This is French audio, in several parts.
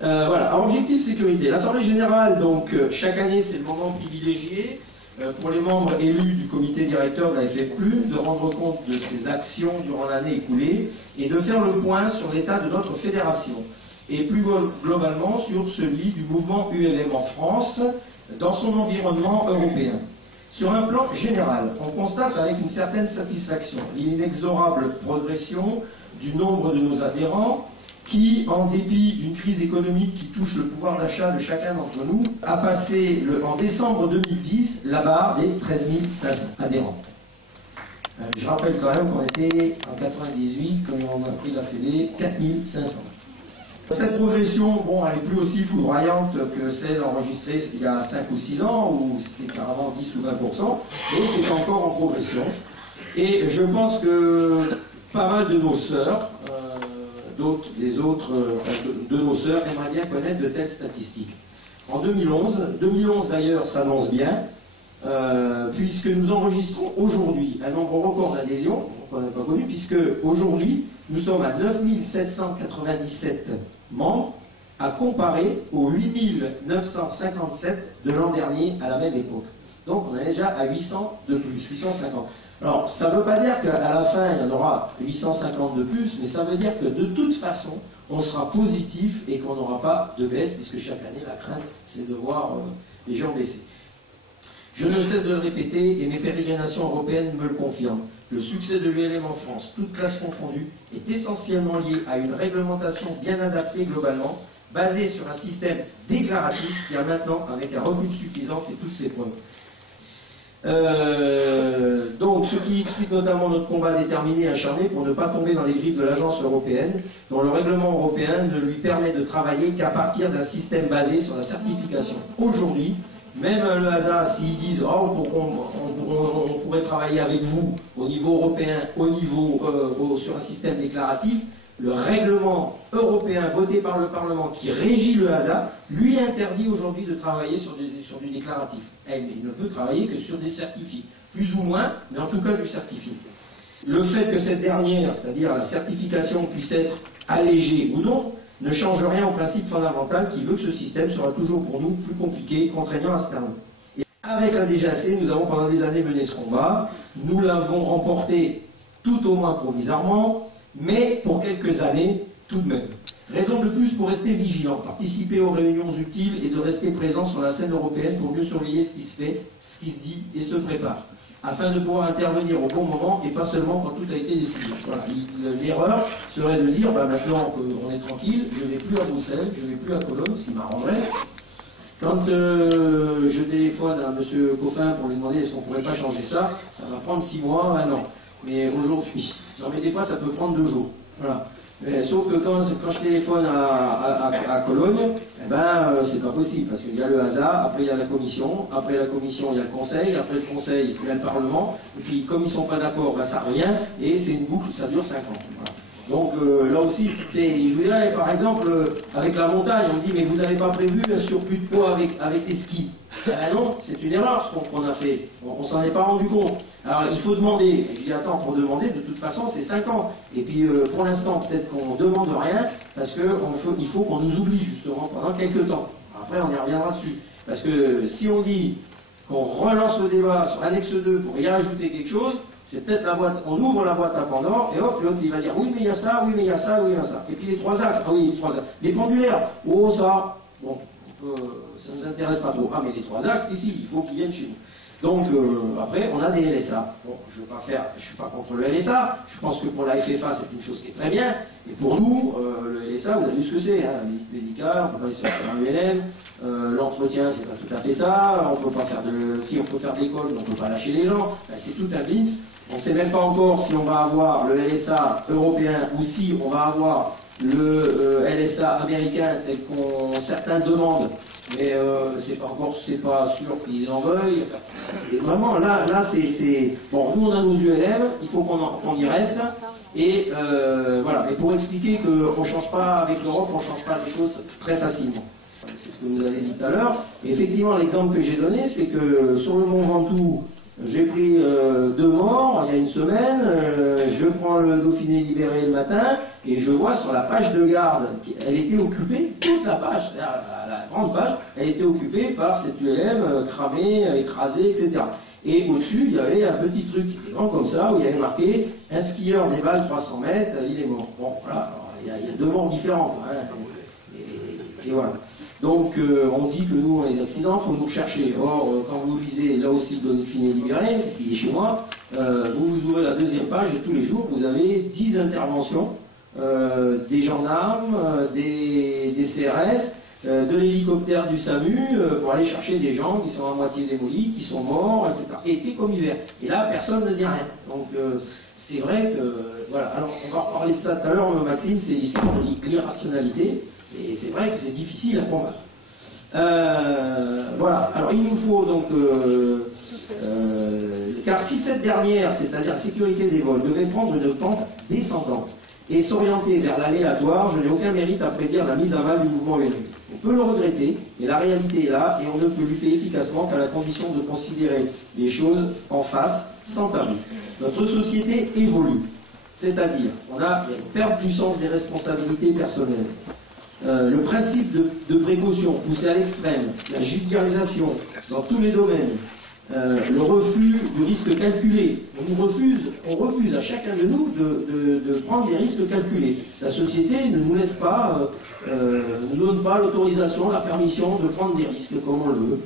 Voilà, alors, objectif sécurité. L'Assemblée générale, donc, chaque année, c'est le moment privilégié pour les membres élus du comité directeur de la FFPLUM de rendre compte de ses actions durant l'année écoulée et de faire le point sur l'état de notre fédération et plus globalement sur celui du mouvement ULM en France dans son environnement européen. Sur un plan général, on constate avec une certaine satisfaction l'inexorable progression du nombre de nos adhérents qui, en dépit d'une crise économique qui touche le pouvoir d'achat de chacun d'entre nous, a passé en décembre 2010 la barre des 13 500 adhérents. Je rappelle quand même qu'on était en 98, quand on a pris la Fédé, 4 500. Cette progression, bon, elle n'est plus aussi foudroyante que celle enregistrée il y a 5 ou 6 ans, où c'était carrément 10 ou 20%, mais c'est encore en progression. Et je pense que pas mal de nos sœurs, de nos sœurs aimeraient bien connaître de telles statistiques. En 2011 d'ailleurs s'annonce bien, puisque nous enregistrons aujourd'hui un nombre record d'adhésions, qu'on n'a pas connu, puisque aujourd'hui nous sommes à 9 797 membres, à comparer aux 8 957 de l'an dernier à la même époque. Donc on est déjà à 800 de plus, 850. Alors ça ne veut pas dire qu'à la fin il y en aura 850 de plus, mais ça veut dire que de toute façon on sera positif et qu'on n'aura pas de baisse, puisque chaque année la crainte c'est de voir les gens baisser. Je ne cesse de le répéter et mes pérégrinations européennes me le confirment. Le succès de l'ULM en France, toutes classes confondues, est essentiellement lié à une réglementation bien adaptée globalement, basée sur un système déclaratif qui a maintenant, avec un recul suffisant, fait toutes ses preuves. Donc, ce qui explique notamment notre combat déterminé et acharné pour ne pas tomber dans les griffes de l'agence européenne, dont le règlement européen ne lui permet de travailler qu'à partir d'un système basé sur la certification. Aujourd'hui, même le hasard, s'ils disent oh, on pourrait travailler avec vous au niveau européen, sur un système déclaratif, le règlement européen voté par le Parlement qui régit le hasard lui interdit aujourd'hui de travailler sur du déclaratif. Il ne peut travailler que sur des certifiés, plus ou moins, mais en tout cas du certifié. Le fait que cette dernière, c'est-à-dire la certification, puisse être allégée ou non, ne change rien au principe fondamental qui veut que ce système sera toujours pour nous plus compliqué, contraignant à se terminer. Et avec la DGAC, nous avons pendant des années mené ce combat, nous l'avons remporté tout au moins provisoirement, mais pour quelques années tout de même. Raison de plus pour rester vigilant, participer aux réunions utiles et de rester présent sur la scène européenne pour mieux surveiller ce qui se fait, ce qui se dit et se prépare, afin de pouvoir intervenir au bon moment et pas seulement quand tout a été décidé. Voilà. L'erreur serait de dire, maintenant qu'on est tranquille, je ne vais plus à Bruxelles, je ne vais plus à Cologne, ce qui m'arrangerait. Quand je téléphone à M. Coffin pour lui demander est-ce qu'on ne pourrait pas changer ça, ça va prendre 6 mois, 1 an. Mais aujourd'hui, non mais des fois ça peut prendre 2 jours. Voilà. Sauf que quand je téléphone à Cologne, c'est pas possible, parce qu'il y a le hasard, après il y a la commission, après la commission il y a le conseil, après le conseil il y a le Parlement, et puis comme ils sont pas d'accord, ça revient, et c'est une boucle, ça dure 5 ans. Voilà. Donc là aussi, je vous dirais, par exemple, avec la montagne, on dit mais vous n'avez pas prévu un surplus de poids avec les skis. Non, c'est une erreur ce qu'on a fait, on s'en est pas rendu compte. Alors il faut demander, je dis attends, pour demander, de toute façon c'est 5 ans. Et puis pour l'instant peut-être qu'on ne demande rien, parce qu'il faut qu'on nous oublie justement pendant quelques temps. Après on y reviendra dessus. Parce que si on dit qu'on relance le débat sur l'annexe 2 pour y rajouter quelque chose, c'est peut-être la boîte, on ouvre la boîte à Pandore, et hop, l'autre il va dire oui mais il y a ça, oui mais il y a ça, oui il y a ça. Et puis les 3 axes, ah oui les 3 axes. Les pendulaires, oh ça, bon, ça ne nous intéresse pas trop. Ah mais les 3 axes, ici, il faut qu'ils viennent chez nous. Donc après, on a des LSA. Bon, je ne suis pas contre le LSA, je pense que pour la FFA c'est une chose qui est très bien, et pour nous, le LSA, vous avez vu ce que c'est, hein, la visite médicale, on peut pas aller sur un ULM, l'entretien c'est pas tout à fait ça, on peut pas faire si on peut faire de l'école, on ne peut pas lâcher les gens, c'est tout un blitz. On ne sait même pas encore si on va avoir le LSA européen ou si on va avoir le LSA américain tel qu'on certains demandent, mais c'est pas sûr qu'ils en veuillent. Vraiment là c'est bon, nous on a nos ULM, il faut qu'on y reste, et voilà. Et pour expliquer qu'on ne change pas avec l'Europe, on ne change pas les choses très facilement. C'est ce que vous avez dit tout à l'heure. Et effectivement, l'exemple que j'ai donné, c'est que sur le Mont Ventoux, J'ai pris 2 morts il y a une semaine, je prends le Dauphiné libéré le matin, et je vois sur la page de garde, elle était occupée, toute la page, c'est-à-dire la grande page, elle était occupée par cette ULM cramée, écrasée, etc. Et au-dessus, il y avait un petit truc qui était grand comme ça, où il y avait marqué « Un skieur dévale 300 mètres, il est mort ». Bon, voilà, alors, il y a 2 morts différents. Hein, et voilà. Donc, on dit que nous, les accidents, il faut nous rechercher. Or, quand vous lisez, là aussi, le Dauphiné libéré, parce qu'il est chez moi, vous ouvrez la 2e page et tous les jours, vous avez 10 interventions, des gendarmes, des CRS, de l'hélicoptère du SAMU, pour aller chercher des gens qui sont à moitié démolis, qui sont morts, etc. Été comme hiver. Et là, personne ne dit rien. Donc, c'est vrai que, voilà. Alors, on va reparler de ça tout à l'heure, Maxime, c'est l'histoire de l'irrationalité. Et c'est vrai que c'est difficile à combattre. Voilà. Alors il nous faut donc... car si cette dernière, c'est-à-dire la sécurité des vols, devait prendre une pente descendante et s'orienter vers l'aléatoire, je n'ai aucun mérite à prédire la mise à mal du mouvement ULM. On peut le regretter, mais la réalité est là et on ne peut lutter efficacement qu'à la condition de considérer les choses en face, sans tabou. Notre société évolue. C'est-à-dire, il y a une perte du sens des responsabilités personnelles. Le principe de précaution poussé à l'extrême, la judiciarisation dans tous les domaines, le refus du risque calculé. On refuse à chacun de nous de prendre des risques calculés. La société ne nous laisse pas, ne donne pas l'autorisation, la permission de prendre des risques comme on le veut.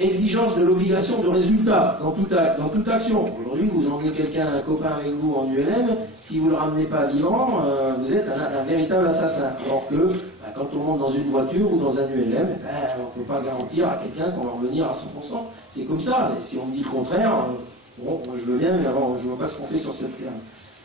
Exigence de l'obligation de résultat dans toute action. Aujourd'hui, vous emmenez quelqu'un, un copain avec vous en ULM, si vous ne le ramenez pas vivant, vous êtes un véritable assassin. Alors que quand on monte dans une voiture ou dans un ULM, on ne peut pas garantir à quelqu'un qu'on va revenir à 100%. C'est comme ça. Et si on me dit le contraire, bon, moi je veux bien, mais alors je ne vois pas ce qu'on fait sur cette terre.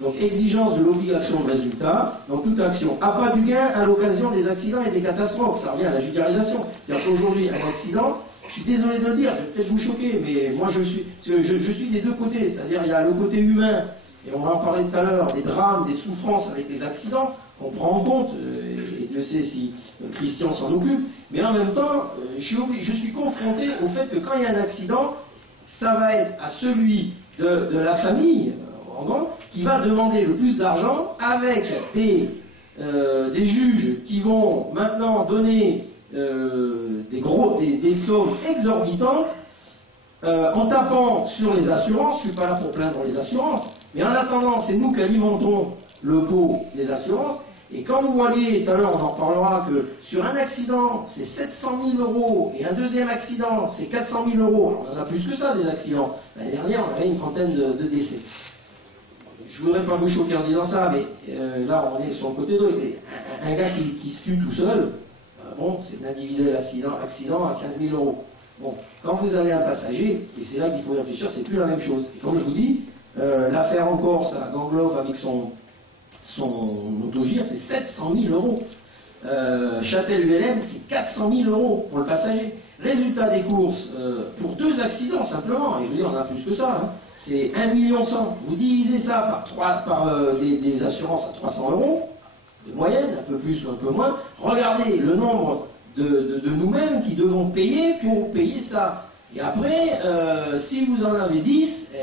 Donc exigence de l'obligation de résultat dans toute action. Appât du gain à l'occasion des accidents et des catastrophes. Ça revient à la judiciarisation. C'est-à-dire qu'aujourd'hui, un accident, je suis désolé de le dire, je vais peut-être vous choquer, mais moi je suis des deux côtés. C'est-à-dire il y a le côté humain, et on va en parler tout à l'heure, des drames, des souffrances avec les accidents, qu'on prend en compte, et Dieu sait si Christian s'en occupe, mais en même temps, je suis confronté au fait que quand il y a un accident, ça va être à celui de la famille, qui va demander le plus d'argent, avec des juges qui vont maintenant donner des sommes exorbitantes, en tapant sur les assurances. Je ne suis pas là pour plaindre les assurances, mais en attendant, c'est nous qui alimentons le pot des assurances. Et quand vous voyez, tout à l'heure on en parlera, que sur un accident c'est 700 000 € et un deuxième accident c'est 400 000 €, alors on en a plus que ça des accidents. L'année dernière on avait une trentaine de décès. Je ne voudrais pas vous choquer en disant ça, mais là on est sur le côté droit. Un gars qui se tue tout seul, bon, c'est un individuel accident à 15 000 €. Bon, quand vous avez un passager, et c'est là qu'il faut réfléchir, c'est plus la même chose. Et comme je vous dis, l'affaire en Corse à Gangloff avec son autogire, c'est 700 000 €. Châtel ULM, c'est 400 000 € pour le passager. Résultat des courses, pour 2 accidents simplement, et je veux dire, on a plus que ça, hein, c'est 1 100 000 €. Vous divisez ça par des assurances à 300 € de moyenne, un peu plus ou un peu moins. Regardez le nombre de nous-mêmes qui devons payer pour payer ça. Et après, si vous en avez 10,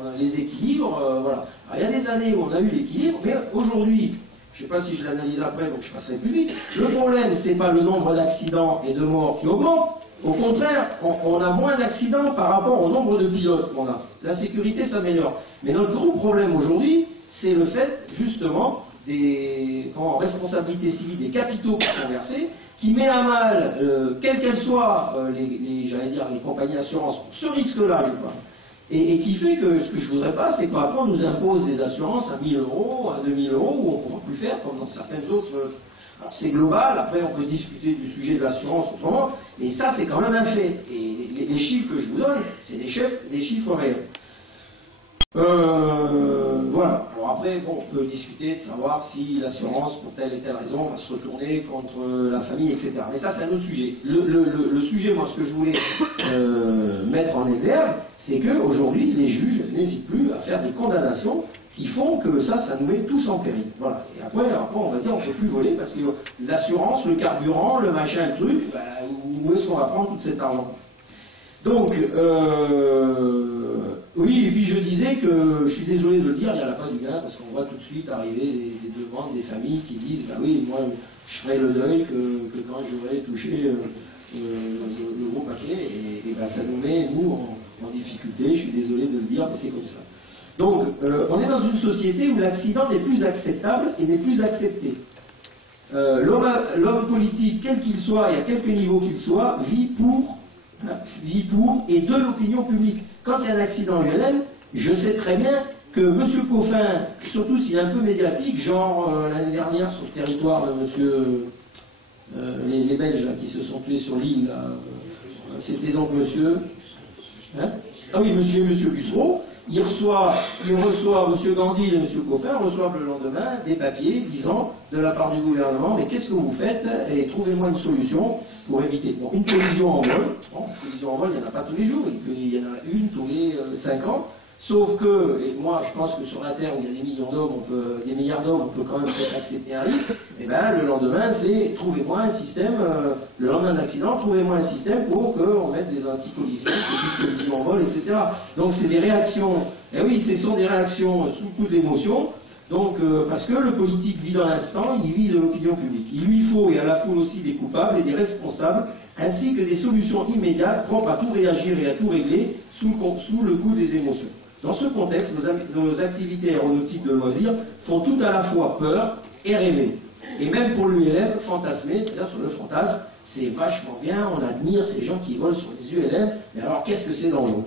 on a les équilibres, voilà. Alors, il y a des années où on a eu l'équilibre, mais aujourd'hui, je ne sais pas si je l'analyse après, donc je passerai plus vite. Le problème, c'est pas le nombre d'accidents et de morts qui augmente. Au contraire, on a moins d'accidents par rapport au nombre de pilotes qu'on a. La sécurité s'améliore. Mais notre gros problème aujourd'hui, c'est le fait, justement, en responsabilité civile des capitaux qui sont versés, qui met à mal, quelles qu'elles soient j'allais dire, les compagnies d'assurance, ce risque-là, je crois. Et qui fait que ce que je ne voudrais pas, c'est qu'après on nous impose des assurances à 1 000 €, à 2 000 €, où on ne pourra plus faire, comme dans certaines autres. Alors c'est global, après on peut discuter du sujet de l'assurance autrement, mais ça c'est quand même un fait. Et les chiffres que je vous donne, c'est des chiffres réels. Voilà. Alors après, bon, on peut discuter de savoir si l'assurance, pour telle et telle raison, va se retourner contre la famille, etc. Mais ça, c'est un autre sujet. Le sujet, moi, ce que je voulais mettre en exergue, c'est qu'aujourd'hui, les juges n'hésitent plus à faire des condamnations qui font que ça nous met tous en péril. Voilà. Et après, on va dire, on ne peut plus voler parce que l'assurance, le carburant, le machin, le truc, où est-ce qu'on va prendre tout cet argent? Donc, Oui, et puis je disais que, je suis désolé de le dire, il n'y en a pas du gain, parce qu'on voit tout de suite arriver des demandes des familles qui disent, bah oui, moi je ferai le deuil que quand j'aurai touché le gros paquet, et bah, ça nous met, nous, en difficulté, je suis désolé de le dire, mais c'est comme ça. Donc, on est dans une société où l'accident n'est plus acceptable et n'est plus accepté. L'homme politique, quel qu'il soit et à quelque niveau qu'il soit, vit pour et de l'opinion publique. Quand il y a un accident ULM, je sais très bien que M. Coffin, surtout s'il est un peu médiatique, genre l'année dernière sur le territoire de les Belges là, qui se sont tués sur l'île, c'était donc monsieur... Hein, ah oui, monsieur Bussereau, il reçoit M. Gandhi et M. Coffin reçoivent le lendemain des papiers disant de la part du gouvernement, mais qu'est-ce que vous faites? Et trouvez-moi une solution pour éviter. Bon, une collision en vol. Bon, une collision en vol, il n'y en a pas tous les jours, il y en a une tous les 5 ans. Sauf que, et moi je pense que sur la Terre où il y a des millions d'hommes, des milliards d'hommes, on peut quand même peut-être accepter un risque, et bien le lendemain c'est trouvez-moi un système, le lendemain d'accident, trouvez-moi un système pour qu'on mette des anti-collisions, des collisions en vol, etc. Donc c'est des réactions, et oui, ce sont des réactions sous le coup de l'émotion, donc parce que le politique vit dans l'instant, il vit de l'opinion publique. Il lui faut, et à la foule aussi, des coupables et des responsables, ainsi que des solutions immédiates propres à tout réagir et à tout régler sous le coup des émotions. Dans ce contexte, nos activités aéronautiques de loisirs font tout à la fois peur et rêver. Et même pour l'ULM, fantasmer, c'est-à-dire sur le fantasme, c'est vachement bien, on admire ces gens qui volent sur les ULM, mais alors qu'est-ce que c'est dangereux?